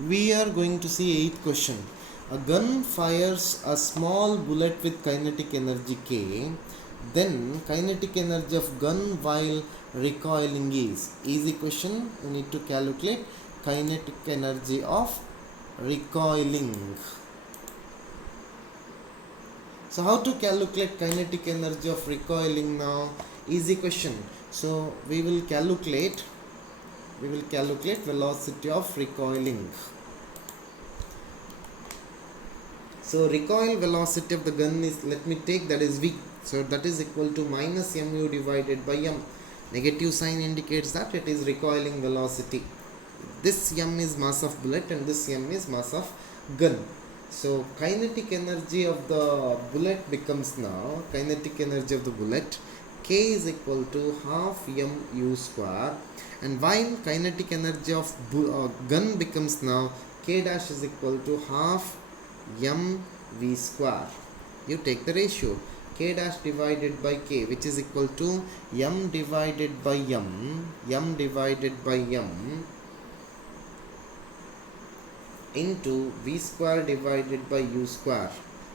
We are going to see 8th question. A gun fires a small bullet with kinetic energy K. Then kinetic energy of gun while recoiling is. Easy question. You need to calculate kinetic energy of recoiling. So how to calculate kinetic energy of recoiling now? Easy question. So we will calculate velocity of recoiling. So recoil velocity of the gun is, let me take, that is V. So that is equal to minus mu divided by m. Negative sign indicates that it is recoiling velocity. This m is mass of bullet and this m is mass of gun. So kinetic energy of the bullet becomes now, kinetic energy of the bullet, K is equal to half mu square, and while kinetic energy of gun becomes now, K dash is equal to half mv square. You take the ratio K dash divided by K, which is equal to m divided by m into v square divided by u square,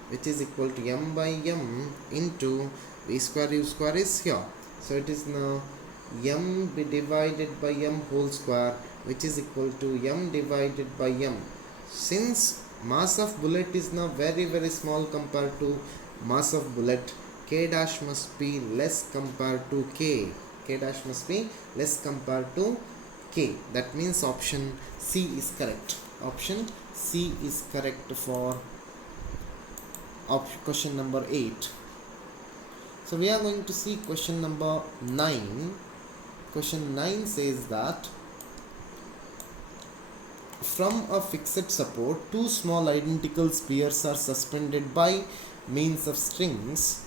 which is equal to m by m into v square u square is here. So it is now m divided by m whole square, which is equal to m divided by m. Since mass of bullet is now very small compared to mass of bullet, K dash must be less compared to K. K dash must be less compared to K. That means option C is correct. Option C is correct for question number 8. So we are going to see question number 9. Question 9 says that from a fixed support, two small identical spheres are suspended by means of strings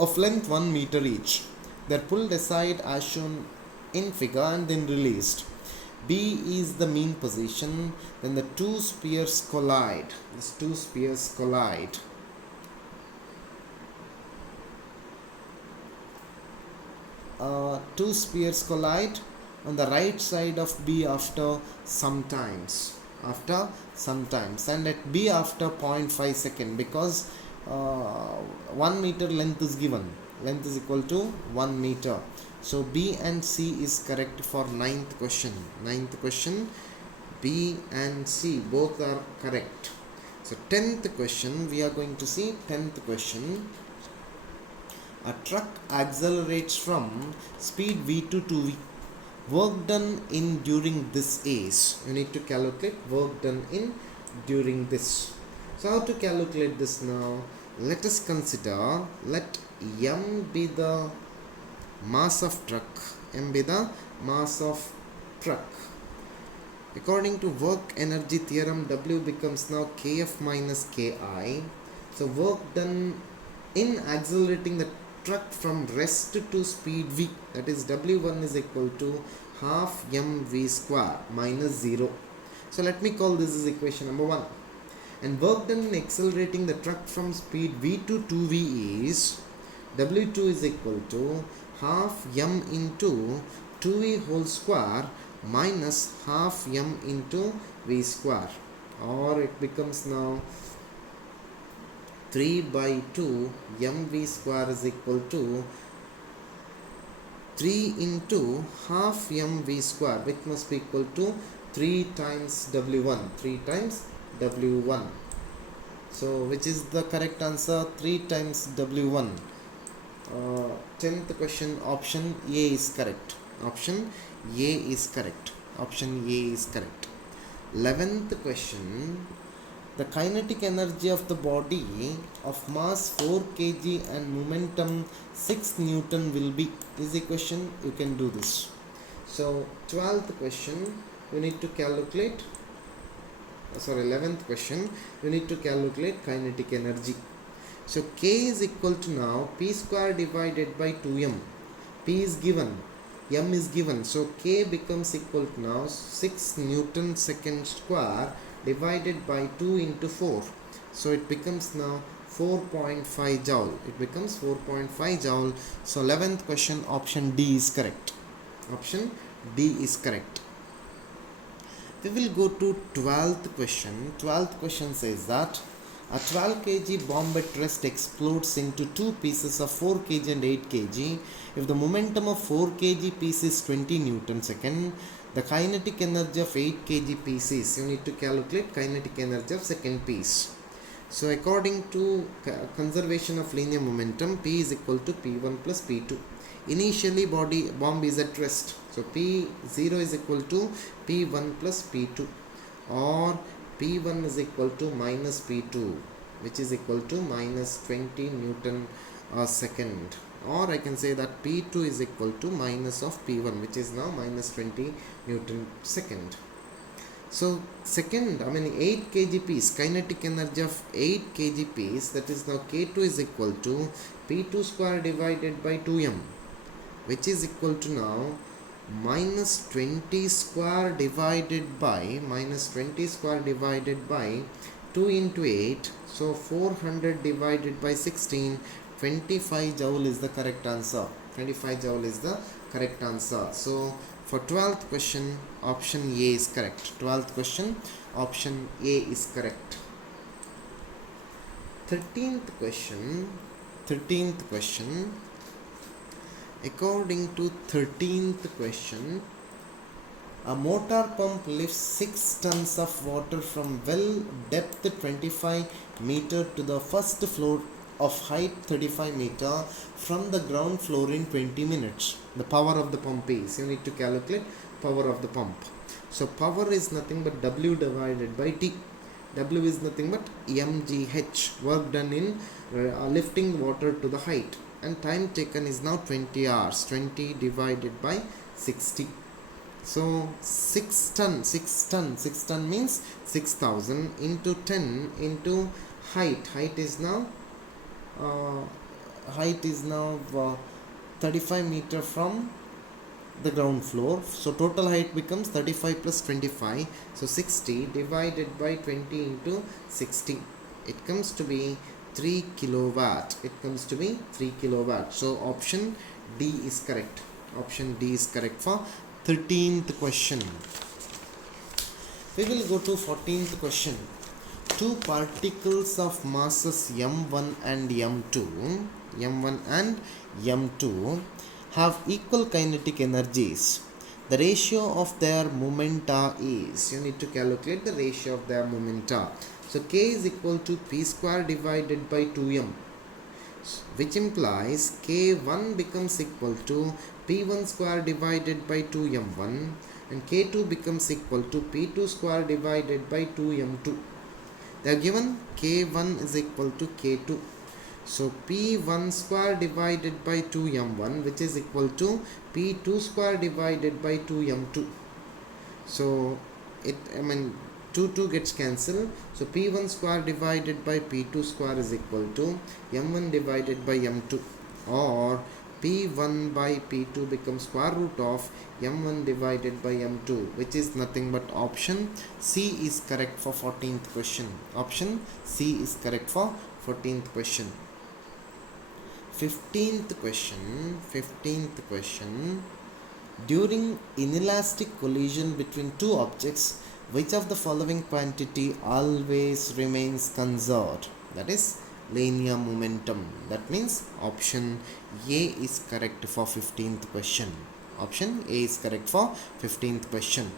of length 1 meter each. They are pulled aside as shown in figure and then released. B is the mean position. Then the two spheres collide. These two spheres collide. Two spheres collide on the right side of B after some times, and at B after 0.5 second, because 1 meter length is given, length is equal to 1 meter. So B and C is correct for 9th question. B and C both are correct. So 10th question, we are going to see 10th question. A truck accelerates from speed v2 to v. Work done in during this is. You need to calculate work done in during this. So how to calculate this now? Let us consider, let m be the mass of truck. According to work energy theorem, W becomes now Kf minus Ki. So work done in accelerating the truck from rest to speed v, that is W1 is equal to half mv square minus 0. So let me call this as equation number 1. And work done in accelerating the truck from speed v2 to 2v is W2 is equal to half m into 2v whole square minus half m into v square, or it becomes now 3 by 2 mv square is equal to 3 into half mv square, which must be equal to 3 times w1. So which is the correct answer? 3 times w1. 10th question, option A is correct. Option A is correct. 11th question. The kinetic energy of the body of mass 4 kg and momentum 6 Newton will be. Easy question, you can do this. So 12th question, you need to calculate, 11th question, you need to calculate kinetic energy. So K is equal to now P square divided by 2m. P is given, m is given, so K becomes equal to now 6 Newton second square divided by 2 into 4. So it becomes now 4.5 joule. So 11th question, option D is correct. We will go to 12th question. 12th question says that a 12 kg bomb at rest explodes into two pieces of 4 kg and 8 kg. If the momentum of 4 kg piece is 20 Newton second, the kinetic energy of 8 kg piece is, you need to calculate kinetic energy of second piece. So according to conservation of linear momentum, P is equal to P1 plus P2. Initially bomb is at rest, so P0 is equal to P1 plus P2, or P1 is equal to minus P2, which is equal to minus 20 Newton second, or I can say that P2 is equal to minus of P1, which is now minus 20 Newton second. So second, 8 kg piece, kinetic energy of 8 kg piece, that is now K2 is equal to P2 square divided by 2m, which is equal to now minus 20 square divided by 2 into 8, so 400 divided by 16, 25 joule is the correct answer. 25 joule is the correct answer. So for 12th question, option A is correct. 12th question, option A is correct. 13th question, according to 13th question, a mortar pump lifts 6 tons of water from well depth 25 meter to the first floor of height 35 meter from the ground floor in 20 minutes. The power of the pump is, you need to calculate power of the pump. So power is nothing but W divided by T. W is nothing but mgh, work done in lifting water to the height, and time taken is now 20 hours. 20 divided by 60. So 6 ton means 6000 into 10 into height is now 35 meter from the ground floor. So total height becomes 35 plus 25, so 60 divided by 20 into 60, it comes to be 3 kilowatt. So option D is correct. Option D is correct for 13th question. We will go to 14th question. Two particles of masses m1 and m2 have equal kinetic energies. The ratio of their momenta is, you need to calculate the ratio of their momenta. So K is equal to P square divided by 2m, which implies K1 becomes equal to P1 square divided by 2m1, and K2 becomes equal to P2 square divided by 2m2. They are given K1 is equal to K2. So P1 square divided by 2m1, which is equal to P2 square divided by 2m2. So 2 gets cancelled. So P1 square divided by P2 square is equal to m1 divided by m2, or P1 by P2 becomes square root of m1 divided by m2, which is nothing but option C is correct for 14th question. Option C is correct for 14th question. 15th question. During inelastic collision between two objects, which of the following quantity always remains conserved? That is linear momentum. That means option A is correct for 15th question. Option A is correct for 15th question.